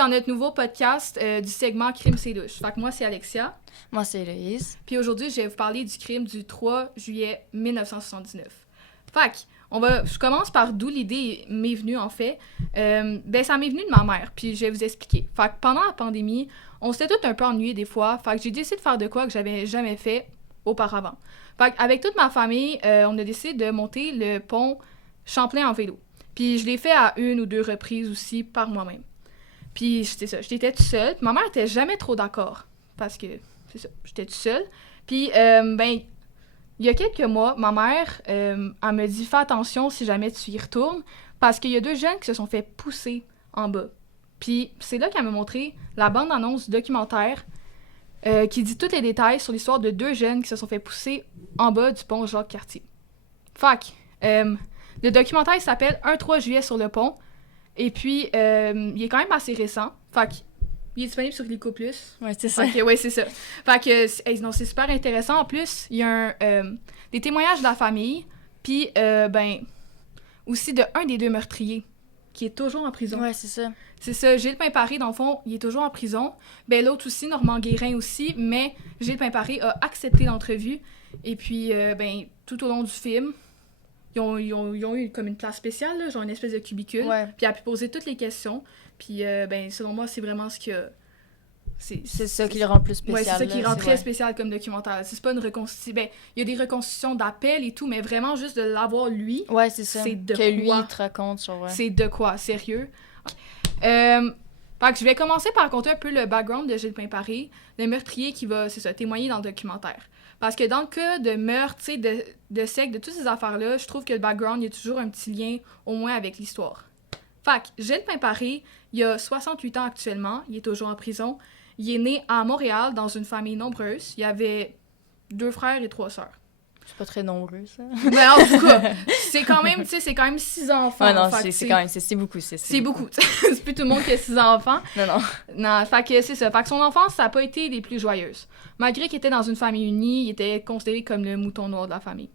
dans notre nouveau podcast du segment Crime c'est louche. Fait que moi, c'est Alexia. Moi, c'est Héloïse. Puis aujourd'hui, je vais vous parler du crime du 3 juillet 1979. Fait que, je commence par d'où l'idée m'est venue, en fait. Ça m'est venu de ma mère, puis je vais vous expliquer. Fait que pendant la pandémie, on s'était tous un peu ennuyés des fois. Fait que j'ai décidé de faire de quoi que j'avais jamais fait auparavant. Fait qu'avec toute ma famille, on a décidé de monter le pont Champlain en vélo. Puis je l'ai fait à 1 ou 2 reprises aussi par moi-même. Puis c'était ça, j'étais toute seule. Ma mère était jamais trop d'accord, parce que, c'est ça, j'étais toute seule. Puis, il y a quelques mois, ma mère, elle me dit « Fais attention si jamais tu y retournes, parce qu'il y a 2 jeunes qui se sont fait pousser en bas. » Puis c'est là qu'elle m'a montré la bande-annonce documentaire qui dit tous les détails sur l'histoire de 2 jeunes qui se sont fait pousser en bas du pont Jacques-Cartier. Fait que, le documentaire s'appelle « Un 3 juillet sur le pont ». Et puis, il est quand même assez récent. Fait qu'il est disponible sur Illico+. Ouais, c'est ça. Ok, ouais, c'est ça. Fait que, non, c'est super intéressant. En plus, il y a des témoignages de la famille. Puis, aussi de un des 2 meurtriers, qui est toujours en prison. Ouais, c'est ça. C'est ça. Gilles Pimparé, dans le fond, il est toujours en prison. Ben, l'autre aussi, Normand Guérin aussi. Mais Gilles Pimparé a accepté l'entrevue. Et puis, tout au long du film, ils ont eu comme une place spéciale, là, genre une espèce de cubicule. Ouais. Puis elle a pu poser toutes les questions. Puis, selon moi, c'est vraiment ce que... C'est ça qui le rend plus spécial. Ouais, c'est ça qui le rend très vrai. spécial comme documentaire. C'est pas une reconstitution... Ben, il y a des reconstitutions d'appels et tout, mais vraiment juste de l'avoir, lui, Ouais, c'est ça. c'est de que lui, quoi. il te raconte sur... C'est de quoi, sérieux. Fait que je vais commencer par raconter un peu le background de Gilles Pimparé, le meurtrier qui va, c'est ça, témoigner dans le documentaire. Parce que dans le cas de meurtre, tu sais, de secte, de toutes ces affaires-là, je trouve que le background, il y a toujours un petit lien, au moins, avec l'histoire. Fait que Gilles Pimparé, il a 68 ans actuellement, il est toujours en prison. Il est né à Montréal, dans une famille nombreuse. Il avait 2 frères et 3 sœurs. C'est pas très nombreux, ça. Mais en tout cas, c'est quand même, tu sais, c'est quand même 6 enfants. Ouais, non, fait c'est quand même, c'est beaucoup. C'est beaucoup. C'est plus tout le monde qui a 6 enfants. Non. Non, fait que c'est ça. Fait que son enfance, ça n'a pas été des plus joyeuses. Malgré qu'il était dans une famille unie, il était considéré comme le mouton noir de la famille.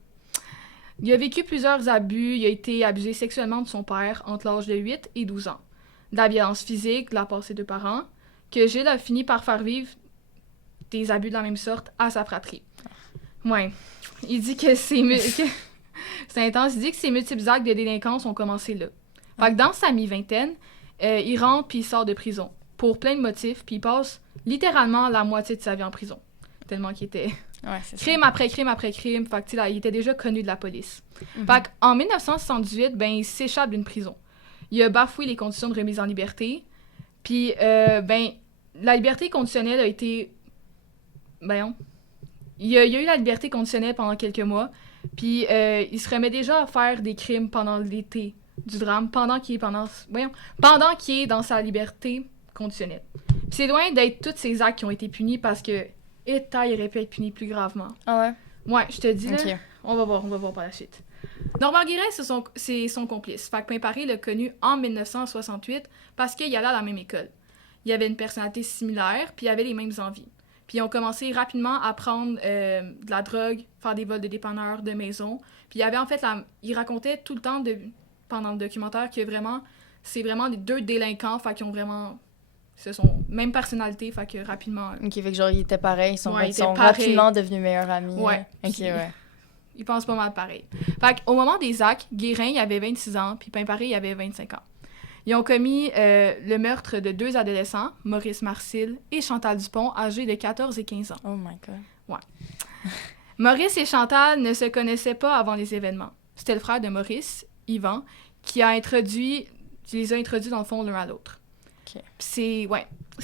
Il a vécu plusieurs abus. Il a été abusé sexuellement de son père entre l'âge de 8 et 12 ans. De la violence physique de la part de ses 2 parents, que Gilles a fini par faire vivre des abus de la même sorte à sa fratrie. Ouais. Il dit que c'est intense. Il dit que ses multiples actes de délinquance ont commencé là. Fait que dans sa mi-vingtaine, il rentre puis il sort de prison. Pour plein de motifs, puis il passe littéralement la moitié de sa vie en prison. Tellement qu'il était... Ouais, c'est crime après crime après crime. Fait que, là, il était déjà connu de la police. Fait qu'en 1978, il s'échappe d'une prison. Il a bafoué les conditions de remise en liberté. Puis, la liberté conditionnelle a été... Il y a eu la liberté conditionnelle pendant quelques mois. Puis, il se remet déjà à faire des crimes pendant l'été du drame, pendant qu'il est dans sa liberté conditionnelle. Puis c'est loin d'être tous ces actes qui ont été punis parce que il aurait pu être puni plus gravement. Ah ouais? Ouais, je te dis, là, Ok. on va voir par la suite. Normand Guérin, c'est son complice. Fait que Pimparé l'a connu en 1968 parce qu'il allait à la même école. Il avait une personnalité similaire, puis il avait les mêmes envies. Puis ils ont commencé rapidement à prendre de la drogue, faire des vols de dépanneurs, de maisons. Puis il y avait en fait, il racontait tout le temps pendant le documentaire que c'est vraiment les 2 délinquants, fait qu'ils ont vraiment... Ce sont même personnalité, fait que rapidement... Ok, fait que genre, ils étaient pareils, ils sont pareils. rapidement devenus meilleurs amis. Ouais. Ok, ouais. Ils pensent pas mal pareil. Fait qu'au moment des actes, Guérin, il avait 26 ans, puis Pimparé, il avait 25 ans. Ils ont commis le meurtre de 2 adolescents, Maurice Marcil et Chantal Dupont, âgés de 14 et 15 ans. Oh my God. Ouais. Maurice et Chantal ne se connaissaient pas avant les événements. C'était le frère de Maurice, Yvan, qui les a introduits dans le fond l'un à l'autre. Ok. C'est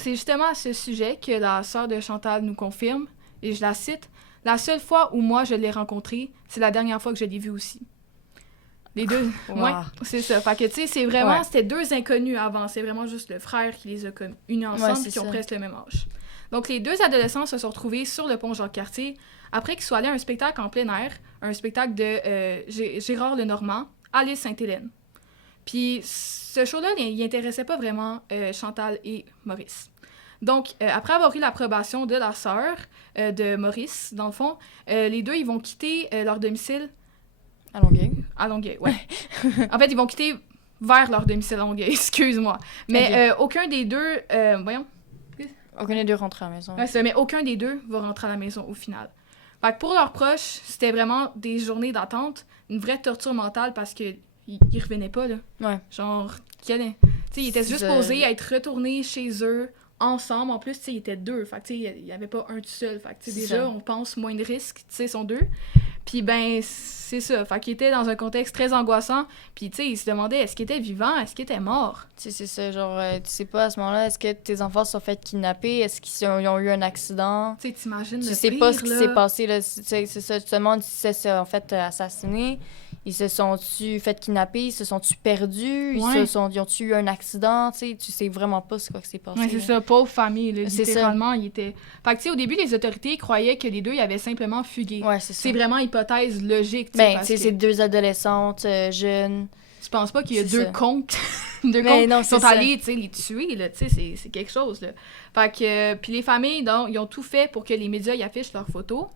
justement à ce sujet que la sœur de Chantal nous confirme, et je la cite, « La seule fois où moi je l'ai rencontré, c'est la dernière fois que je l'ai vu aussi. » Les 2, Wow. ouais, c'est ça. Fait que, tu sais, c'est vraiment, Ouais. c'était 2 inconnus avant. C'est vraiment juste le frère qui les a comme unis ensemble c'est et qui ont ça. presque le même âge. Donc, les 2 adolescents se sont retrouvés sur le pont Jacques-Cartier après qu'ils soient allés à un spectacle en plein air, un spectacle de Gérard Lenormand à l'île Sainte-Hélène. Puis, ce show-là, il n'intéressait pas vraiment Chantal et Maurice. Donc, après avoir eu l'approbation de la sœur de Maurice, dans le fond, les 2, ils vont quitter leur domicile À Longueuil. à Longueuil, ouais. En fait, ils vont quitter vers leur domicile à Longueuil, excuse-moi. Mais aucun des deux... voyons. Aucun des deux rentre à la maison. Ouais, c'est ça, mais aucun des deux va rentrer à la maison au final. Fait que pour leurs proches, c'était vraiment des journées d'attente, une vraie torture mentale parce que ils revenaient pas, là. Ouais. Genre, tu sais, ils étaient juste posés à être retournés chez eux ensemble. En plus, tu sais, ils étaient deux. Fait que, tu sais, il y avait pas un tout seul. Fait que, tu sais, déjà, on pense moins de risques, tu sais, sont deux. Puis, ben, c'est ça. Fait qu'ils étaient dans un contexte très angoissant. Puis, tu sais, ils se demandaient, est-ce qu'ils étaient vivants? Est-ce qu'ils étaient morts? Tu sais, c'est ça. Genre, tu sais pas à ce moment-là, est-ce que tes enfants se sont fait kidnapper? Est-ce qu'ils ont eu un accident? Tu sais, t'imagines le Tu sais pire, pas ce qui là. s'est passé, là. C'est ça. Tu te demandes si ça s'est en fait assassiné. Ils se sont-tu fait kidnapper? Ils se sont-tu perdus? Ouais. Ils ont-tu eu un accident? Tu sais vraiment pas ce qui s'est passé. Ouais, c'est ça, pauvre famille, là, C'est littéralement, ils étaient... Fait que, tu sais, au début, les autorités croyaient que les deux, ils avaient simplement fugué. Ouais, c'est ça. C'est vraiment hypothèse logique, tu sais, Ben, parce tu sais, que c'est deux adolescentes, jeunes. tu penses pas qu'il y a C'est deux ça. cons deux Mais cons non, qui sont c'est ça. allés, tu sais, les tuer, là, tu sais, c'est quelque chose, là. Fait que, puis les familles, donc, ils ont tout fait pour que les médias y affichent leurs photos,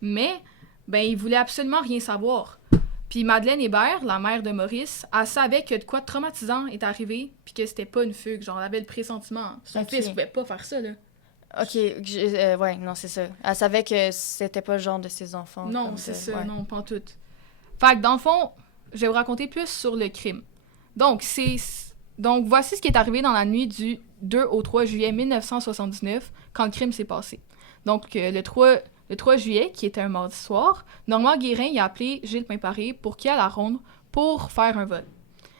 mais, ben, ils voulaient absolument rien savoir. Puis Madeleine Hébert, la mère de Maurice, elle savait que de quoi de traumatisant est arrivé, puis que c'était pas une fugue, genre, elle avait le pressentiment. Son Ok. fils pouvait pas faire ça, là. OK, ouais, non, c'est ça. Elle savait que c'était pas le genre de ses enfants. Non, comme c'est ça, ça, ouais. non, pas en tout. Fait que dans le fond, je vais vous raconter plus sur le crime. Donc, voici ce qui est arrivé dans la nuit du 2 au 3 juillet 1979, quand le crime s'est passé. Donc, le 3 juillet, qui était un mardi soir, Normand Guérin y a appelé Gilles Pimparé pour qu'il aille à la ronde pour faire un vol.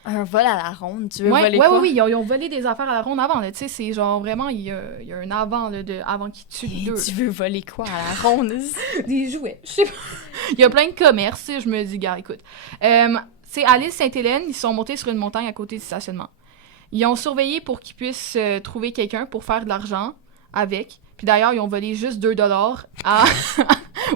Un vol à la ronde, tu veux Ouais, voler ouais, quoi? oui, ils ont volé des affaires à la ronde avant, là, tu sais, c'est genre vraiment, il y a un avant, là, avant qu'ils tuent les deux. Tu veux voler quoi à la ronde? Des jouets, je sais pas. Il y a plein de commerces, je me dis, gars, écoute. C'est à l'île Sainte-Hélène, ils sont montés sur une montagne à côté du stationnement. Ils ont surveillé pour qu'ils puissent trouver quelqu'un pour faire de l'argent avec. Puis d'ailleurs, ils ont volé juste 2 $ à...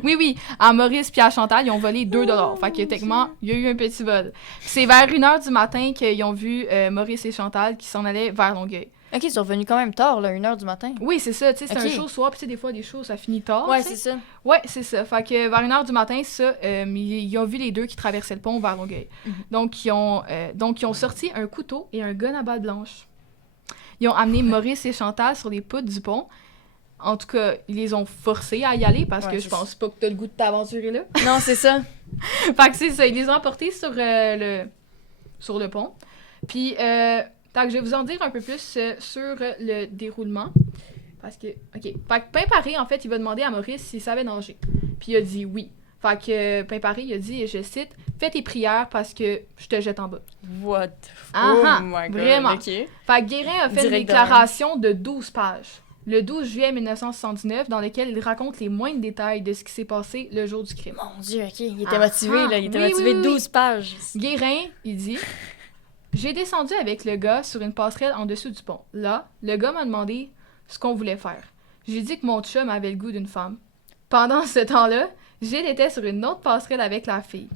oui, à Maurice puis à Chantal, ils ont volé 2 $. Fait que techniquement, il y a eu un petit vol. C'est vers 1h du matin qu'ils ont vu Maurice et Chantal qui s'en allaient vers Longueuil. OK, ils sont revenus quand même tard, là, 1h du matin. Oui, c'est ça, tu sais, c'est Ok. un show soir, puis tu sais, des fois, des shows, ça finit tard, Ouais, tu sais. c'est ça. Ouais, c'est ça. Fait que vers 1h du matin, ça, ils ont vu les deux qui traversaient le pont vers Longueuil. Mhm. Donc, ils ont sorti un couteau et un gun à balle blanche. Ils ont amené Maurice et Chantal sur les poutres du pont. En tout cas, ils les ont forcés à y aller parce Ouais, que je c'est pense pas que t'as le goût de t'aventurer là. Non, c'est ça. Fait que c'est ça, ils les ont emportés sur le pont. Puis, je vais vous en dire un peu plus sur le déroulement. Parce que, OK. Fait que Pimparé, en fait, il va demander à Maurice s'il savait nager. Puis il a dit oui. Fait que Pimparé, il a dit, et je cite, « Fais tes prières parce que je te jette en bas. What the Ah, ah, Oh my God, vraiment. OK. Fait que Guérin a fait une Direct de déclaration de 12 pages. Le 12 juillet 1979, dans lequel il raconte les moindres détails de ce qui s'est passé le jour du crime. Mon Dieu, OK, il était Ah, motivé, ah, là. Il était oui, motivé oui, oui. 12 pages. Guérin, il dit « J'ai descendu avec le gars sur une passerelle en dessous du pont. Là, le gars m'a demandé ce qu'on voulait faire. J'ai dit que mon chum avait le goût d'une femme. Pendant ce temps-là, Gilles était sur une autre passerelle avec la fille.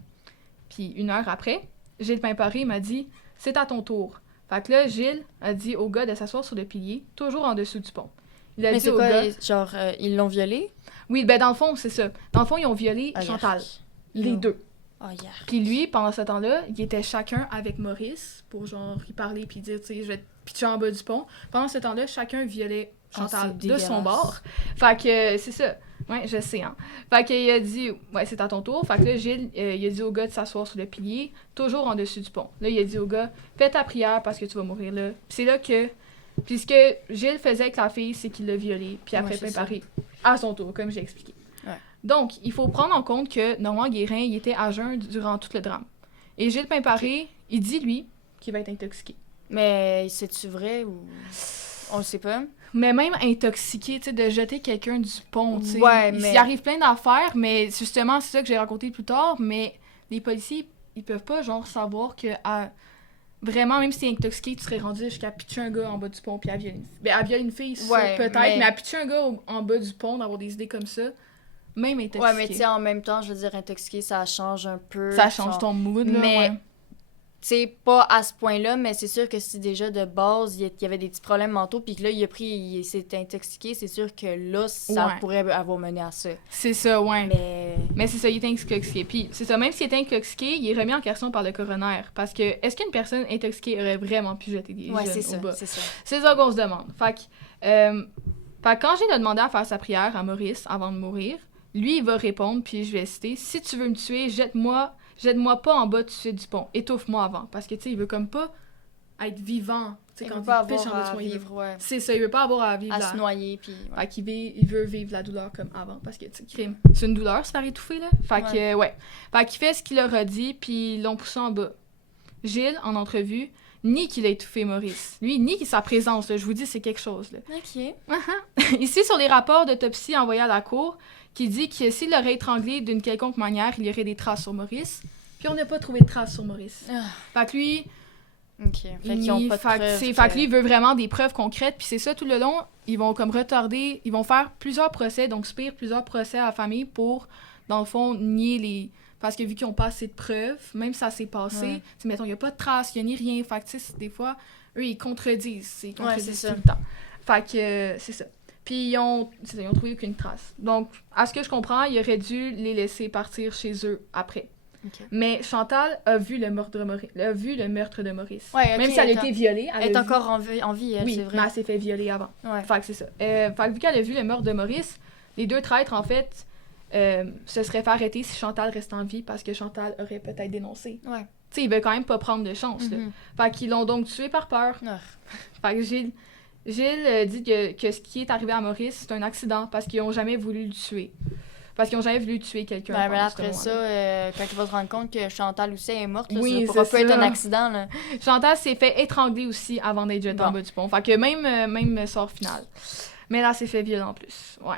Puis 1 heure après, Gilles Pimparé m'a dit « C'est à ton tour. » Fait que là, Gilles a dit au gars de s'asseoir sur le pilier, toujours en dessous du pont. Il a Mais dit c'est au quoi, gars... genre, ils l'ont violé? Oui, ben dans le fond, c'est ça. Dans le fond, ils ont violé Ah, Chantal. yark. Les Non. deux. Oh, yark. Puis lui, pendant ce temps-là, il était chacun avec Maurice pour genre y parler puis dire, tu sais, je vais te pitcher en bas du pont. Pendant ce temps-là, chacun violait Chantal c'est de son dégueulasse. bord. Fait que c'est ça. Ouais, je sais, hein. Fait qu'il a dit, ouais, c'est à ton tour. Fait que là, Gilles, il a dit au gars de s'asseoir sur le pilier, toujours en dessus du pont. Là, il a dit au gars, fais ta prière parce que tu vas mourir là. Puis c'est là que, puis ce que Gilles faisait avec la fille, c'est qu'il l'a violée. Puis après, Ouais, c'est Pimparé à son tour, comme j'ai expliqué. Ouais. Donc, il faut prendre en compte que Normand Guérin, il était à jeun durant tout le drame. Et Gilles Pimparé, il dit, lui, qu'il va être intoxiqué. Mais c'est-tu vrai ou... On le sait pas. Mais même intoxiqué, tu sais, de jeter quelqu'un du pont, tu sais. Ouais, mais- Il arrive plein d'affaires, mais justement, c'est ça que j'ai raconté plus tard, mais les policiers, ils peuvent pas, genre, savoir que vraiment, même si t'es intoxiqué, tu serais rendu jusqu'à pitcher un gars en bas du pont puis à violer une fille. Ben, à violer une fille, ça, Ouais, peut-être, mais à pitcher un gars en bas du pont, d'avoir des idées comme ça, même intoxiqué. Ouais, mais tu sais, en même temps, je veux dire, intoxiqué, ça change un peu. Ça change genre- ton mood, là, Mais- ouais. sais, pas à ce point-là, mais c'est sûr que si déjà de base, il y avait des petits problèmes mentaux, puis que là, il s'est intoxiqué, c'est sûr que là, ça pourrait avoir mené à ça. C'est ça, ouais. Mais c'est ça, il était intoxiqué. Puis c'est ça, même s'il était intoxiqué, il est remis en question par le coroner. Parce que, est-ce qu'une personne intoxiquée aurait vraiment pu jeter des jeunes au bas? C'est ça. C'est ça qu'on se demande. Fait que quand j'ai demandé à faire sa prière à Maurice avant de mourir, lui, il va répondre, puis je vais citer « Si tu veux me tuer, jette-moi pas en bas tout de suite du pont. Étouffe-moi avant. » Parce que, tu sais, il veut comme pas être vivant. Il veut pas avoir à vivre, ouais. C'est ça, il veut pas avoir à vivre à se noyer, puis... Ouais. Fait qu'il il veut vivre la douleur comme avant, parce que, tu sais, crime. C'est une douleur, se faire étouffer, là. Fait que, ouais. Fait qu'il fait ce qu'il leur a dit, puis ils l'ont poussé en bas. Gilles, en entrevue, nie qu'il a étouffé Maurice. Lui, nie sa présence, là. Je vous dis, c'est quelque chose, là. OK. Ici, sur les rapports d'autopsie envoyés à la cour, qui dit que s'il l'aurait étranglé d'une quelconque manière, il y aurait des traces sur Maurice. Puis on n'a pas trouvé de traces sur Maurice. Fait que lui... OK. Fait qu'ils ont pas de preuves. Fait que lui, il veut vraiment des preuves concrètes. Puis c'est ça, tout le long, ils vont comme retarder... Ils vont faire plusieurs procès, donc subir plusieurs procès à la famille pour, dans le fond, nier les... Parce que vu qu'ils n'ont pas assez de preuves, même si ça s'est passé, mettons, il n'y a pas de traces, il n'y a ni rien. Fait que, tu sais, des fois, eux, ils contredisent. Ils contredisent tout le temps. Fait que, c'est ça. Puis ils ont trouvé aucune trace. Donc, à ce que je comprends, ils auraient dû les laisser partir chez eux après. Okay. Mais Chantal a vu le meurtre de Maurice. Ouais, okay, même si elle a été violée. Elle est encore en vie, elle, oui, c'est vrai. mais elle s'est fait violer avant. Ouais. Fait que c'est ça. Fait que vu qu'elle a vu le meurtre de Maurice, les deux traîtres, en fait, se seraient fait arrêter si Chantal reste en vie parce que Chantal aurait peut-être dénoncé. Ouais. Tu sais, ils veulent quand même pas prendre de chance, là. Fait qu'ils l'ont donc tué par peur. Fait que Gilles dit que ce qui est arrivé à Maurice, c'est un accident parce qu'ils n'ont jamais voulu le tuer. Parce qu'ils n'ont jamais voulu tuer quelqu'un. Ouais, mais après ça, quand il va se rendre compte que Chantal aussi est morte, là, oui, ça pourra pas être un accident. Là. Chantal s'est fait étrangler aussi avant d'être jetée en bas du pont. Fait que même sort final. Mais là, c'est fait violent en plus. Ouais.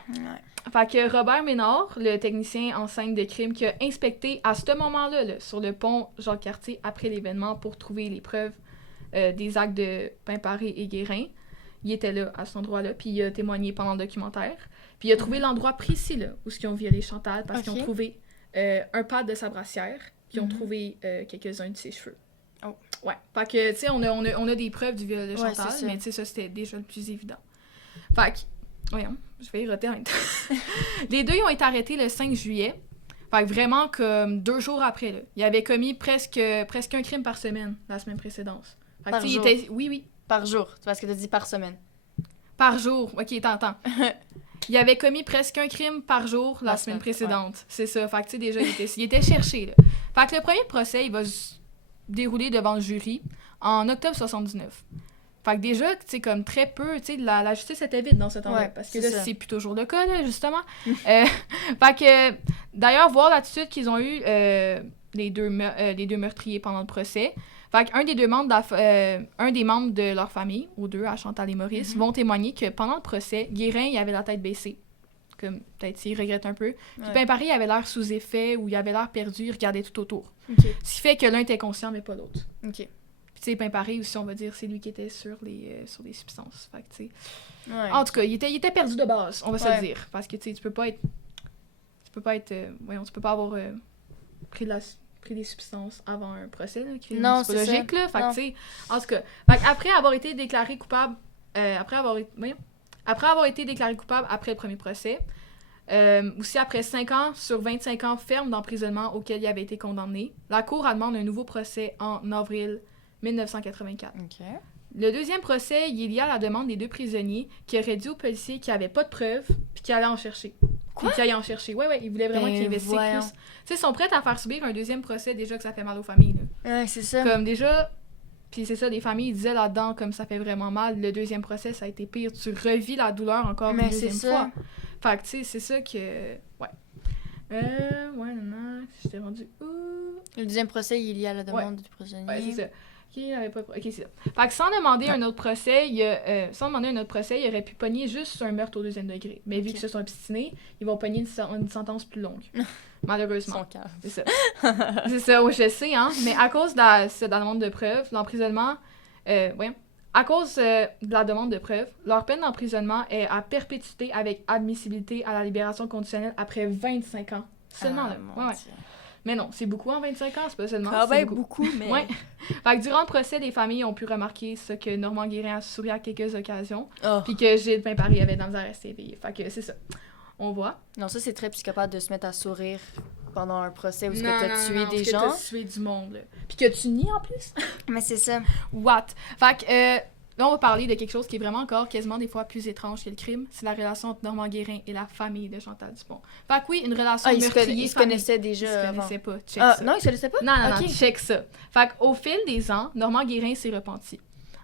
Fait que Robert Ménard, le technicien en scène de crime qui a inspecté à ce moment-là, là, sur le pont Jacques-Cartier après l'événement pour trouver les preuves des actes de Pimparé et Guérin, il était là, à cet endroit-là, puis il a témoigné pendant le documentaire. Puis il a trouvé l'endroit précis, là, où ils ont violé Chantal, parce qu'ils ont trouvé un pad de sa brassière, qu'ils ont trouvé quelques-uns de ses cheveux. Oh. Ouais. Fait que, tu sais, on a des preuves du viol de Chantal, mais tu sais, ça, c'était déjà le plus évident. Fait que, voyons, je vais y roter en même temps. Les deux, ils ont été arrêtés le 5 juillet. Fait que vraiment, comme 2 jours après, là. Ils avaient commis presque un crime par semaine, la semaine précédente. Fait que, par jour? Oui. Par jour, parce que tu as dit par semaine. Par jour. OK, t'entends. Il avait commis presque un crime par jour la semaine précédente. Ouais. C'est ça. Fait que, tu sais, déjà, il était cherché, là. Fait que le premier procès, il va se dérouler devant le jury en octobre 79. Fait que déjà, tu sais, comme très peu, tu sais, la justice était vide dans ce temps-là. Ouais, parce que là, c'est plus toujours le cas, là, justement. Fait que, d'ailleurs, voir l'attitude qu'ils ont eue, les deux meurtriers pendant le procès. Fait qu'un des membres de leur famille, aux deux, à Chantal et Maurice, vont témoigner que pendant le procès, Guérin, il avait la tête baissée. Comme, peut-être s'il regrette un peu. Puis Pimparé, il avait l'air sous effet ou il avait l'air perdu, il regardait tout autour. Okay. Ce qui fait que l'un était conscient, mais pas l'autre. OK. Puis, tu sais, Pimparé aussi, on va dire, c'est lui qui était sur les substances. Fait que, tu sais. Ouais. En tout cas, il était perdu de base, on va se le dire. Parce que, tu sais, tu peux pas avoir pris des substances avant un procès, là, qui non, c'est pas logique, là. Fait que, tu sais, en tout cas, après avoir été déclaré coupable, après avoir été déclaré coupable après le premier procès, aussi après 5 ans sur 25 ans ferme d'emprisonnement auquel il avait été condamné, la Cour a demandé un nouveau procès en avril 1984. OK. Le deuxième procès, il y a la demande des 2 prisonniers qui auraient dit aux policiers qu'il n'y avait pas de preuves puis qu'ils allaient en chercher. Quoi? Qu'ils allaient en chercher. Ouais, ils voulaient vraiment qu'ils investiguent plus. Tu sais, ils sont prêts à faire subir un deuxième procès déjà que ça fait mal aux familles. Là. Ouais, c'est ça. Comme déjà, puis c'est ça, des familles, ils disaient là-dedans, comme ça fait vraiment mal, le deuxième procès, ça a été pire. Tu revis la douleur encore une deuxième fois. Fait que, tu sais, c'est ça que... Ouais. Non, j'étais rendue où? Le deuxième procès, il y a la demande du prisonnier. Ouais, c'est ça. Il avait pas... Ok, c'est ça. Fait que sans demander un autre procès, il aurait pu pogner juste un meurtre au 2e degré. Mais vu qu'ils se sont obstinés, ils vont pogner une sentence plus longue. Malheureusement. C'est ça. C'est ça, oui, je sais, hein. Mais à cause de la demande de preuves, l'emprisonnement... À cause de la demande de preuves, leur peine d'emprisonnement est à perpétuité avec admissibilité à la libération conditionnelle après 25 ans. Seulement, là. Ouais. Mais non, c'est beaucoup en 25 ans, c'est pas seulement. Ah c'est ben, beaucoup, mais... Ouais. Fait que durant le procès, les familles ont pu remarquer ce que Normand Guérin a souri à quelques occasions, puis que Gilles Pimparé avait dans la misère à rester éveillé. Fait que c'est ça. On voit. Non, ça, c'est très psychopathe de se mettre à sourire pendant un procès où Non, t'as tué des gens. que t'as tué du monde, là. Puis que tu nies, en plus. Mais c'est ça. What? Fait que, là, on va parler de quelque chose qui est vraiment encore quasiment des fois plus étrange que le crime. C'est la relation entre Normand Guérin et la famille de Chantal Dupont. Fait que oui, une relation meurtrier. Ils se connaissaient déjà Ils se avant. connaissaient pas. Check ça. Non, ils se connaissaient pas? Non, check ça. Fait qu'au fil des ans, Normand Guérin s'est repenti.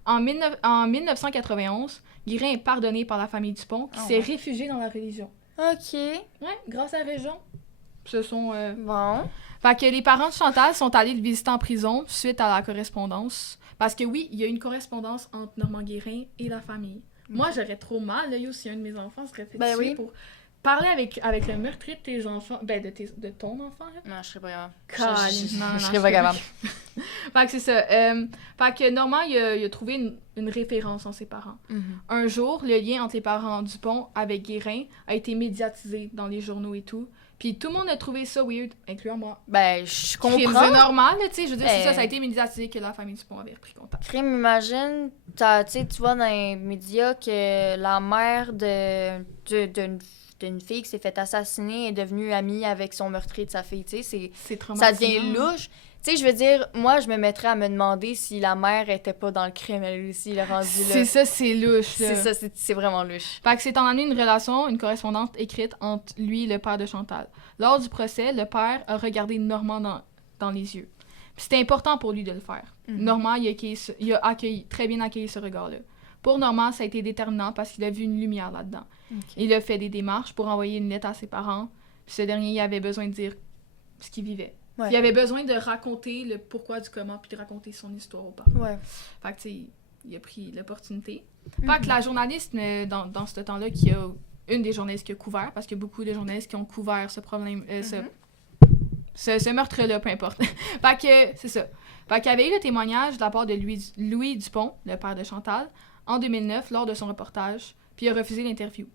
En 1991, Guérin est pardonné par la famille Dupont qui s'est réfugié dans la religion. OK. Ouais, grâce à la région. Ce sont... Bon. Fait que les parents de Chantal sont allés le visiter en prison suite à la correspondance. Parce que oui, il y a une correspondance entre Normand Guérin et la famille. Moi, j'aurais trop mal, là, si un de mes enfants serait fait tuer pour parler avec le meurtrier de tes enfants, de ton enfant, là. Non, je serais pas capable. Je serais pas capable. Fait que c'est ça. Fait que Normand, il a trouvé une référence en ses parents. Un jour, le lien entre les parents Dupont avec Guérin a été médiatisé dans les journaux et tout. Puis tout le monde a trouvé ça weird, incluant moi. Ben, je comprends. C'est normal, tu sais. Je veux dire, c'est ça a été médiatisé que la famille Dupont avait pris contact. Crime, imagine, tu vois dans les médias que la mère d'une fille qui s'est fait assassiner est devenue amie avec son meurtrier de sa fille, tu sais. C'est traumatisant. Ça devient louche. Tu sais, je veux dire, moi, je me mettrais à me demander si la mère était pas dans le crime, elle aussi, le rendu là. C'est ça, c'est louche, là. C'est ça, c'est vraiment louche. Fait que c'est en amené une relation, une correspondance écrite entre lui et le père de Chantal. Lors du procès, le père a regardé Normand dans les yeux. Puis c'était important pour lui de le faire. Normand, il a très bien accueilli ce regard-là. Pour Normand, ça a été déterminant parce qu'il a vu une lumière là-dedans. Il a fait des démarches pour envoyer une lettre à ses parents. Puis ce dernier, il avait besoin de dire ce qu'il vivait. Ouais. Il avait besoin de raconter le pourquoi du comment, puis de raconter son histoire aux parents. Ouais. Fait que, tu sais, il a pris l'opportunité. Fait que la journaliste, dans ce temps-là, qui a une des journalistes qui a couvert, parce qu'il y a beaucoup de journalistes qui ont couvert ce problème, ce meurtre-là, peu importe. Fait que, c'est ça. Fait qu'il y avait eu le témoignage de la part de Louis Dupont, le père de Chantal, en 2009, lors de son reportage, puis il a refusé l'interview.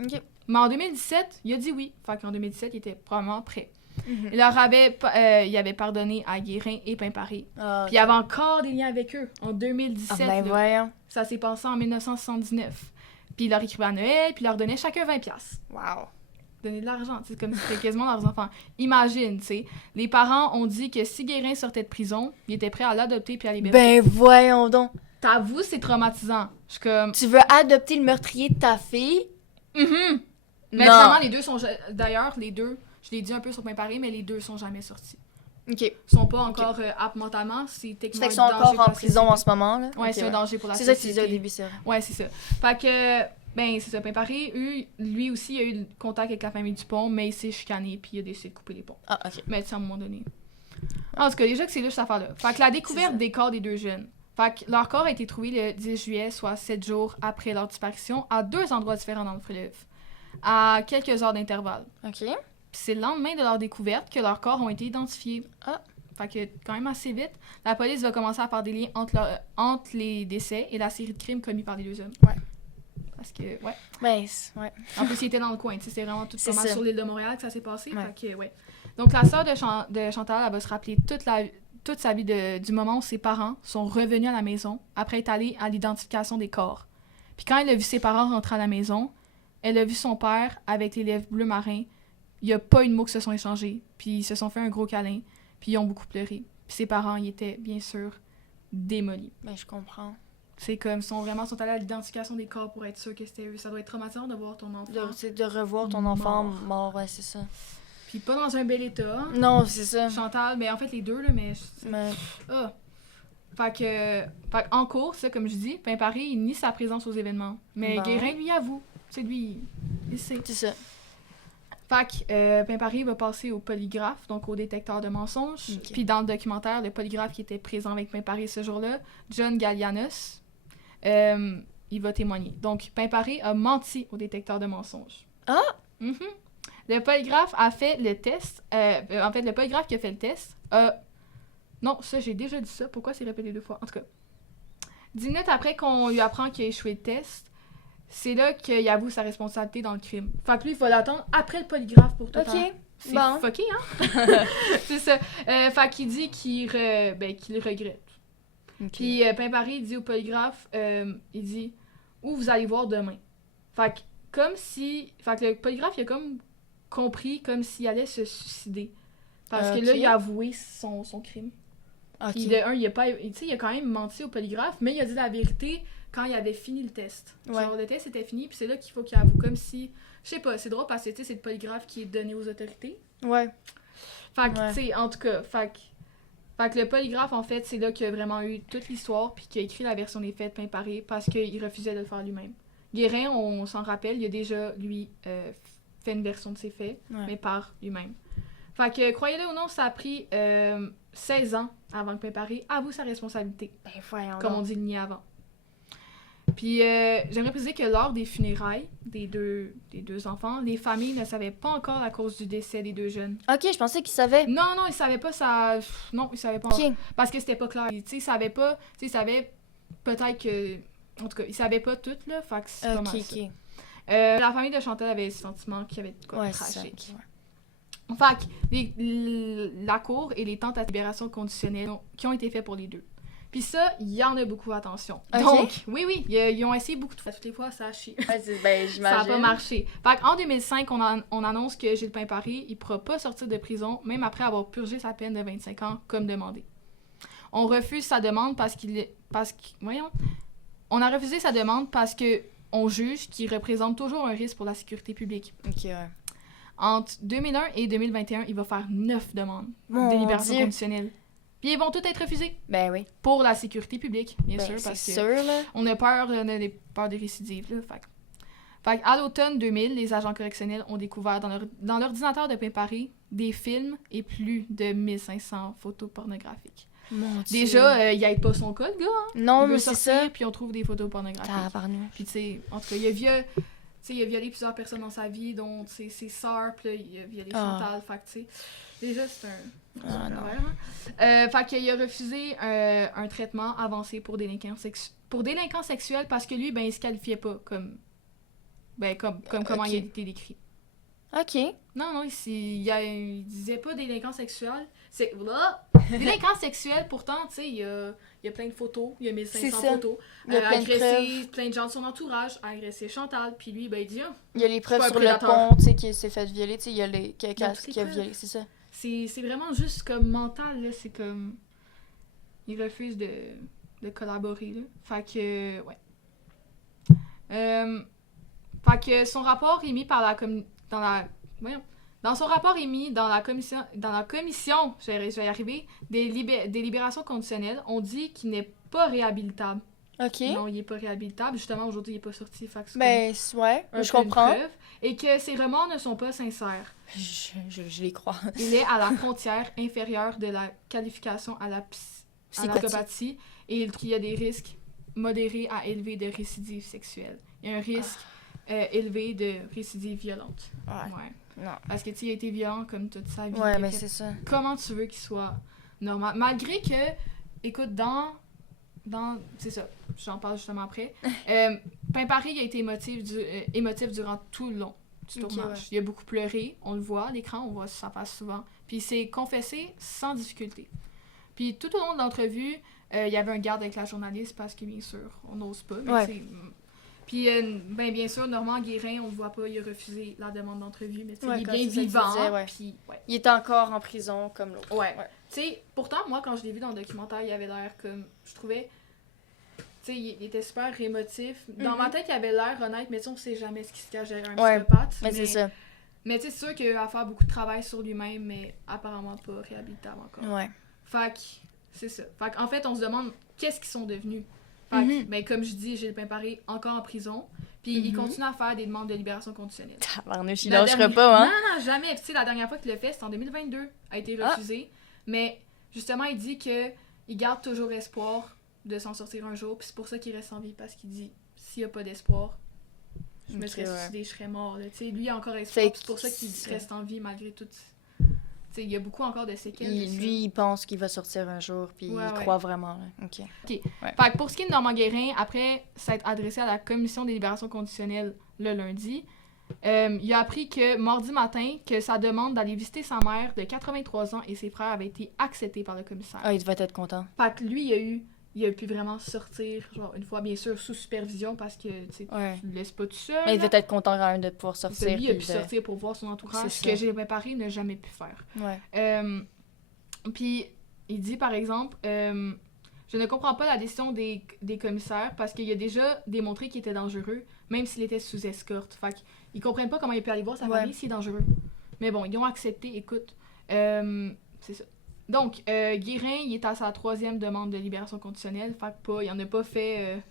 OK. Mais en 2017, il a dit oui. Fait qu'en 2017, il était probablement prêt. Il avait pardonné à Guérin et Pimparé. Puis il y avait encore des liens avec eux. En 2017, voyons. Ça s'est passé en 1979. Puis il leur écrivait à Noël, puis il leur donnait chacun 20$. Wow. Donner de l'argent, c'est comme si c'était quasiment leurs enfants. Imagine, tu sais. Les parents ont dit que si Guérin sortait de prison, ils étaient prêts à l'adopter puis à l'héberger. Ben voyons donc. T'avoues, c'est traumatisant. Je suis comme... Tu veux adopter le meurtrier de ta fille? Mais finalement, les deux sont... D'ailleurs, les deux... Je l'ai dit un peu sur Pimparé, mais les deux sont jamais sortis. OK. Ils sont pas encore aptes mentalement. C'est techniquement qu'ils sont encore en prison en ce moment, là? Ouais, c'est un danger pour la société. C'est ça que tu disais au début, c'est vrai. Ouais, c'est ça. Fait que, ben, c'est ça. Pimparé, lui aussi, il a eu contact avec la famille Dupont, mais il s'est chicané, puis il a décidé de couper les ponts. Ah, OK. Mais à un moment donné. En tout cas, déjà que c'est louche, cette affaire-là. Fait que la découverte des corps des deux jeunes. Fait que leur corps a été trouvé le 10 juillet, soit 7 jours après leur disparition, à 2 endroits différents dans le fleuve, à quelques heures d'intervalle. OK. Puis c'est le lendemain de leur découverte que leurs corps ont été identifiés. Fait que quand même assez vite, la police va commencer à faire des liens entre les décès et la série de crimes commis par les deux hommes. Ouais. Parce que, ouais. Ben, ouais. En plus, ils étaient dans le coin, tu sais, c'est vraiment tout comment sur l'île de Montréal que ça s'est passé. Ouais. Fait que, ouais. Donc, la sœur de Chantal, elle va se rappeler toute sa vie du moment où ses parents sont revenus à la maison après être allés à l'identification des corps. Puis quand elle a vu ses parents rentrer à la maison, elle a vu son père avec les lèvres bleu marin. Il n'y a pas une mot qui se sont échangés. Puis ils se sont fait un gros câlin. Puis ils ont beaucoup pleuré. Puis ses parents, ils étaient, bien sûr, démolis. Ben, je comprends. C'est comme, sont allés à l'identification des corps pour être sûr que c'était eux. Ça doit être traumatisant de voir ton enfant. De revoir ton enfant mort, ouais, c'est ça. Puis pas dans un bel état. Non, c'est ça. Chantal, mais en fait, les deux, là, mais... Fait que, en cours, ça, comme je dis, Pimparé, il nie sa présence aux événements. Mais Guérin, lui, avoue. C'est lui, il sait. C'est ça. Fait que Pimparé va passer au polygraphe, donc au détecteur de mensonges. Okay. Puis dans le documentaire, le polygraphe qui était présent avec Pimparé ce jour-là, John Gallianos, il va témoigner. Donc, Pimparé a menti au détecteur de mensonges. Ah! Le polygraphe a fait le test. En fait, le polygraphe qui a fait le test Non, ça, j'ai déjà dit ça. Pourquoi c'est répété 2 fois? En tout cas, 10 minutes après qu'on lui apprend qu'il a échoué le test, c'est là qu'il avoue sa responsabilité dans le crime. Fait que lui, il va l'attendre après le polygraphe pour tout faire. C'est fucké, hein? C'est ça. Fait qu'il dit qu'il le regrette. Puis Pimparé dit au polygraphe, il dit « Où vous allez voir demain? » Fait que le polygraphe, il a comme compris comme s'il allait se suicider. Parce que là, il a avoué son crime. Puis de un, il a quand même menti au polygraphe, mais il a dit la vérité quand il avait fini le test. Genre, le test était fini, puis c'est là qu'il faut qu'il avoue. Comme si... Je sais pas, c'est drôle parce que, tu sais, c'est le polygraphe qui est donné aux autorités. Ouais. Fait que, tu sais, en tout cas, fait que le polygraphe, en fait, c'est là qu'il a vraiment eu toute l'histoire, puis qu'il a écrit la version des faits de Pimparé parce qu'il refusait de le faire lui-même. Guérin, on s'en rappelle, il a déjà, lui, fait une version de ses faits, mais par lui-même. Fait que, croyez-le ou non, ça a pris 16 ans avant que Pimparé avoue sa responsabilité. Ben, voyons comme donc. on dit le nier avant. Puis, j'aimerais préciser que lors des funérailles des deux enfants, les familles ne savaient pas encore la cause du décès des deux jeunes. Ok, je pensais qu'ils savaient. Non, ils savaient pas ça... Non, ils savaient pas encore. Parce que c'était pas clair. Tu sais, ils savaient pas... Tu sais, ils savaient peut-être que... En tout cas, ils savaient pas tout, là. Fait que c'est pas mal ça. La famille de Chantal avait le sentiment qu'il y avait de quoi tragique. Fait que la cour et les tentatives de libération conditionnelle qui ont été faites pour les deux. Puis ça, il y en a beaucoup, attention. Donc, oui, ils ont essayé beaucoup de fois. Toutes les fois, ça a chié. Ben, j'imagine. Ça a pas marché. Fait qu'en 2005, on annonce que Gilles Pimparé, il pourra pas sortir de prison, même après avoir purgé sa peine de 25 ans, comme demandé. On refuse sa demande voyons. On a refusé sa demande parce que on juge qu'il représente toujours un risque pour la sécurité publique. Ok, ouais. Entre 2001 et 2021, il va faire 9 demandes de libération conditionnelle. Puis ils vont toutes être refusées. Ben oui. Pour la sécurité publique, bien sûr, parce c'est que sûr, là. on a peur des récidives. Là, fait à l'automne 2000, les agents correctionnels ont découvert dans l'ordinateur de Pimparé des films et plus de 1500 photos pornographiques. Mon Dieu. Déjà, il n'aide pas son cas, le gars. Hein? Non, mais c'est ça. Puis on trouve des photos pornographiques. Puis tu sais, en tout cas, il a violé plusieurs personnes dans sa vie, dont ses sœurs, puis là, il a violé Chantal. Fait que, tu sais, déjà, c'est un affaire. Hein? Fait qu'il a refusé un traitement avancé pour délinquants sexuels parce que lui, ben, il se qualifiait pas comme comment il a été décrit. OK. Non, il disait pas délinquant sexuel. Délinquant sexuel, pourtant, tu sais, il y a plein de photos, il y a 1500 photos. Il a agressé plein de gens de son entourage, a agressé Chantal, puis lui, ben, il dit... il y a les preuves sur le pont, tu sais, qui s'est fait violer, tu sais, il y a qui a violé, c'est ça. C'est vraiment juste comme mental, là, c'est comme... Il refuse de collaborer, là. Fait que, ouais. Fait que son rapport est mis dans son rapport émis dans la commission, je vais y arriver, des libérations conditionnelles, on dit qu'il n'est pas réhabilitable. OK. Non, il n'est pas réhabilitable. Justement, aujourd'hui, il n'est pas sorti. Fait que je comprends. Preuve, et que ses remords ne sont pas sincères. Je les crois. Il est à la frontière inférieure de la qualification à la psychopathie et qu'il y a des risques modérés à élevés de récidive sexuelle. Il y a un risque élevé de récidive violente. Ouais. Non. Parce que, tu sais, il a été violent comme toute sa vie. Ouais, mais c'est ça. Comment tu veux qu'il soit normal? Malgré que, écoute, c'est ça, j'en parle justement après. Pimparé, il a été émotif durant tout le long du tournage. Ouais. Il a beaucoup pleuré, on le voit à l'écran, on voit sa face souvent. Puis il s'est confessé sans difficulté. Puis tout au long de l'entrevue, il y avait un garde avec la journaliste parce que, bien sûr, on n'ose pas. Mais puis, bien sûr, Normand Guérin, on le voit pas, il a refusé la demande d'entrevue, mais il est bien vivant. Puis, il est encore en prison comme l'autre. Ouais. Tu sais, pourtant, moi, quand je l'ai vu dans le documentaire, il avait l'air comme... Je trouvais... Tu sais, il était super émotif. Dans ma tête, il avait l'air honnête, mais tu sais, on sait jamais ce qui se cache derrière un psychopathe. Mais c'est ça. Mais tu sais, c'est sûr qu'il va faire beaucoup de travail sur lui-même, mais apparemment pas réhabilitable encore. Ouais. Fait que, c'est ça. Fait qu'en fait, on se demande qu'est-ce qu'ils sont devenus. Fait que, ben, comme je dis, Gilles Pimparé encore en prison. Puis il continue à faire des demandes de libération conditionnelle. Tabarnouche, il lâchera pas, hein? Non, jamais. Puis tu sais, la dernière fois qu'il l'a fait, c'était en 2022. A été refusé. Mais justement, il dit qu'il garde toujours espoir de s'en sortir un jour. Puis c'est pour ça qu'il reste en vie. Parce qu'il dit, s'il n'y a pas d'espoir, je me serais suicidé, je serais mort. Tu sais, lui, il a encore espoir. C'est pour ça qu'il reste en vie malgré tout. T'sais, il y a beaucoup encore de séquelles. Il pense qu'il va sortir un jour, puis il croit vraiment. Là. OK. Ouais. Fait que pour ce qui est de Normand Guérin, après s'être adressé à la Commission des libérations conditionnelles le lundi, il a appris que mardi matin, que sa demande d'aller visiter sa mère de 83 ans et ses frères avait été acceptée par le commissaire. Ah, il devait être content. Fait que lui, il a pu vraiment sortir, genre, une fois, bien sûr, sous supervision, parce que, tu sais, tu le laisses pas tout seul. Mais il devait être content quand même de pouvoir sortir. Lui, il a pu sortir pour voir son entourage, ce que j'ai préparé n'a jamais pu faire. Ouais. Puis, il dit, par exemple, je ne comprends pas la décision des commissaires, parce qu'il a déjà démontré qu'il était dangereux, même s'il était sous escorte. Fait qu'ils comprennent pas comment il peut aller voir sa famille s'il est dangereux. Mais bon, ils ont accepté, écoute. C'est ça. Donc, Guérin, il est à sa 3e demande de libération conditionnelle. Fait que il en a pas fait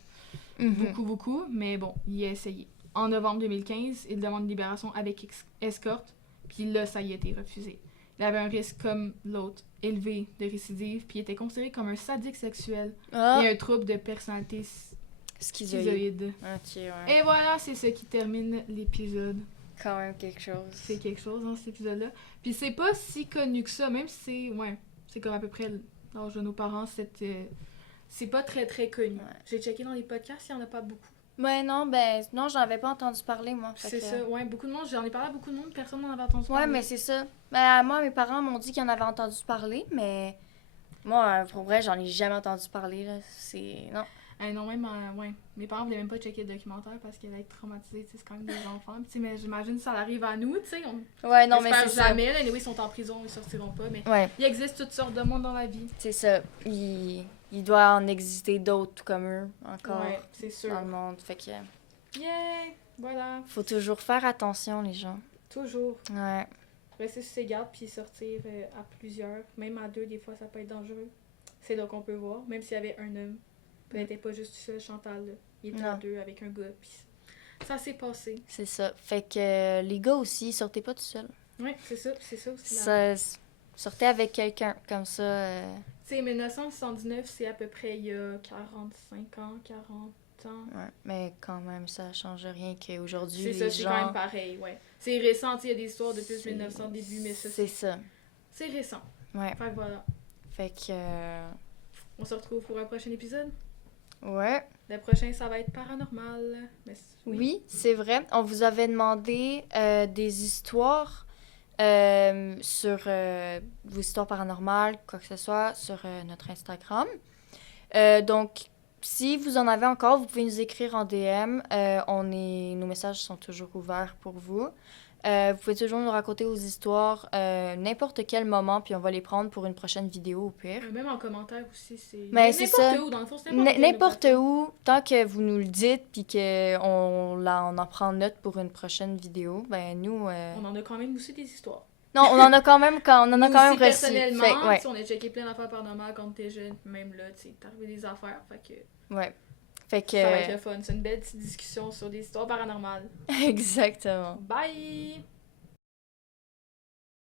beaucoup, mais bon, il a essayé. En novembre 2015, il demande libération avec escorte, puis là, ça y a été refusé. Il avait un risque comme l'autre, élevé de récidive, puis il était considéré comme un sadique sexuel et un trouble de personnalité schizoïde. Ok, ouais. Et voilà, c'est ce qui termine l'épisode. Quand même quelque chose. C'est quelque chose dans cet épisode-là. Puis c'est pas si connu que ça, même si c'est comme à peu près l'âge de nos parents, c'est pas très très connu. Ouais. J'ai checké dans les podcasts, il y en a pas beaucoup. Ouais, non, j'en avais pas entendu parler, moi. C'est ça, beaucoup de monde, j'en ai parlé à beaucoup de monde, personne n'en avait entendu parler. Ouais, mais c'est ça. Moi, mes parents m'ont dit qu'ils en avaient entendu parler, mais moi, pour vrai, j'en ai jamais entendu parler, là. Non. Non, même, mes parents voulaient même pas checker le documentaire parce qu'ils allaient être traumatisés, c'est quand même des enfants. Puis, mais j'imagine que ça arrive à nous, tu sais. Ouais, non, mais c'est jamais, ça. Anyway, ils sont en prison, ils sortiront pas, mais il existe toutes sortes de monde dans la vie. C'est ça. Il doit en exister d'autres comme eux, encore. Ouais, c'est sûr. Dans le monde, fait que... Yeah! Voilà. Faut toujours faire attention, les gens. Toujours. Ouais. Rester sur ses gardes puis sortir à plusieurs, même à 2, des fois, ça peut être dangereux. C'est là qu'on peut voir, même s'il y avait un homme. Il n'était pas juste seul, Chantal, là. Il était à 2 avec un gars, puis ça s'est passé. C'est ça. Fait que les gars aussi, sortez pas tout seul. Oui, c'est ça aussi. Sortez avec quelqu'un, comme ça. Tu sais, 1979, c'est à peu près il y a 45 ans, 40 ans. Ouais, mais quand même, ça change rien qu'aujourd'hui, les gens... C'est quand même pareil, ouais. C'est récent, il y a des histoires de plus 1900, début, mais ça, c'est ça. C'est récent. Ouais. Fait que voilà. Fait que... On se retrouve pour un prochain épisode. Ouais. Le prochain, ça va être paranormal. Mais oui, c'est vrai. On vous avait demandé des histoires sur vos histoires paranormales, quoi que ce soit, sur notre Instagram. Donc, si vous en avez encore, vous pouvez nous écrire en DM. Nos messages sont toujours ouverts pour vous. Vous pouvez toujours nous raconter vos histoires n'importe quel moment, puis on va les prendre pour une prochaine vidéo au pire. Même en commentaire aussi, c'est... Mais c'est ça. Où, dans le fond, c'est n'importe où, tant que vous nous le dites, puis qu'on en prend note pour une prochaine vidéo, nous... On en a quand même aussi des histoires. Non, on en a quand même reçu. Personnellement, on a checké plein d'affaires paranormales quand t'es jeune, même là, tu sais, t'es arrivé des affaires, fait que... Ouais. Fait que... Ça va être le fun. C'est une belle petite discussion sur des histoires paranormales. Exactement. Bye!